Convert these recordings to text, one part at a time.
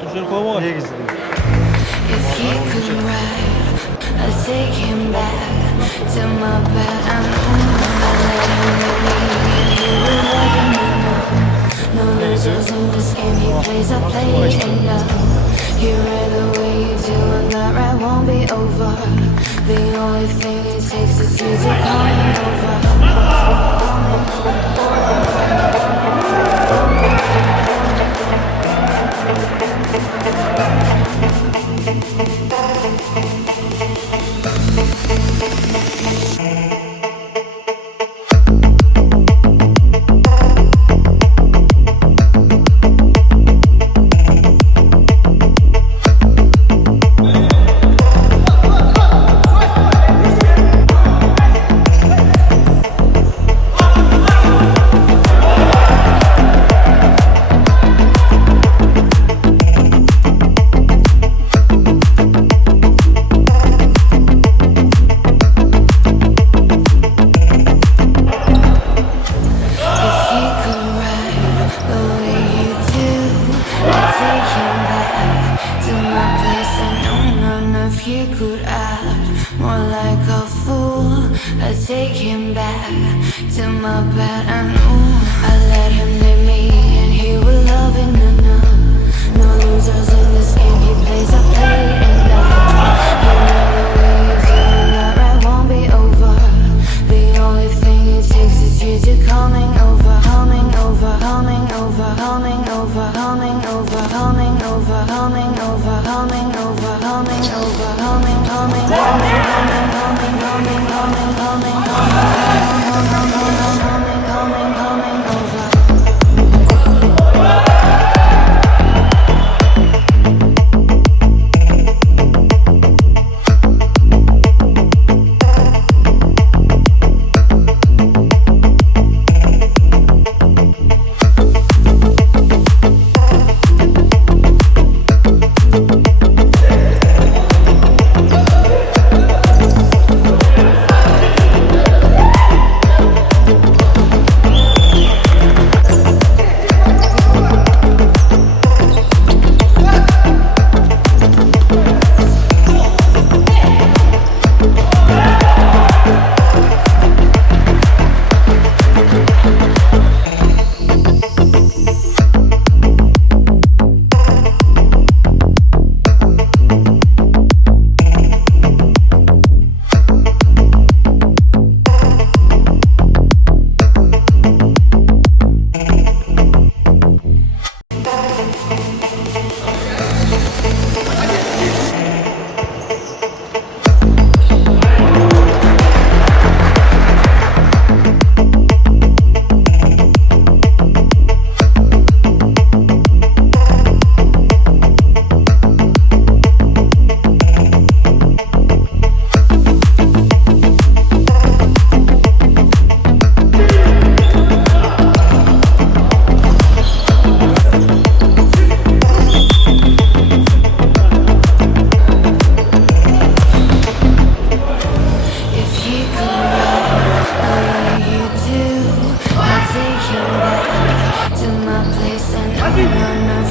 tuşları falan var. Niye gizli? If he could ride, I'd take him back to my bed. I know I let him hit me, and he will love me. No losers in this game. He plays, I play, and he read the way you do, and that ride won't be over. The only thing it takes is you to come over. He could act more like a fool. I'd take him back to my bed. I knew I let him lead me, and he will love it. No losers in this game. He plays, I play, and he know the way you do, and that ride won't be over. The only thing it takes is you to coming over, coming over, coming over, coming over, coming over, coming over, coming over, coming over, coming over, coming, coming, coming, coming, coming, coming, coming, coming, coming, coming over.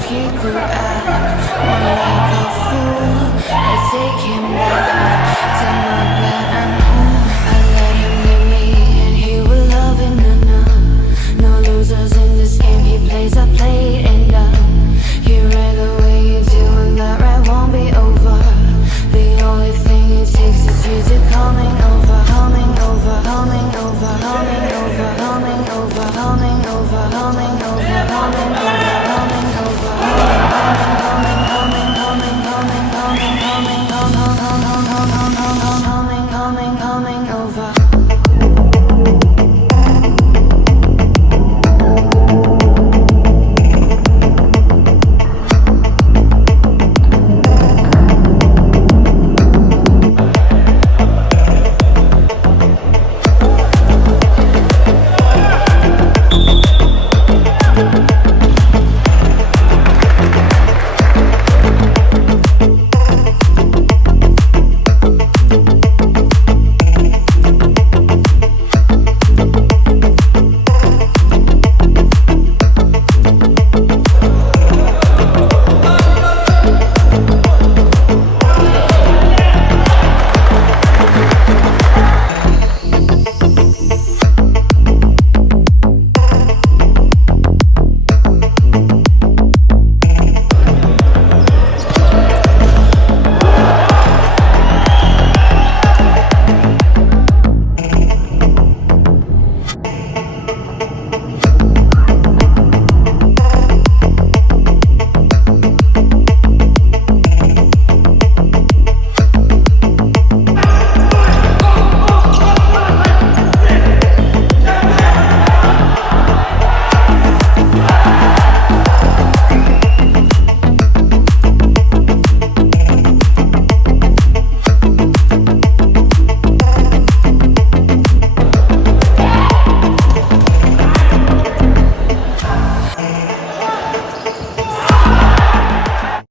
He could act more like a fool. I take him back.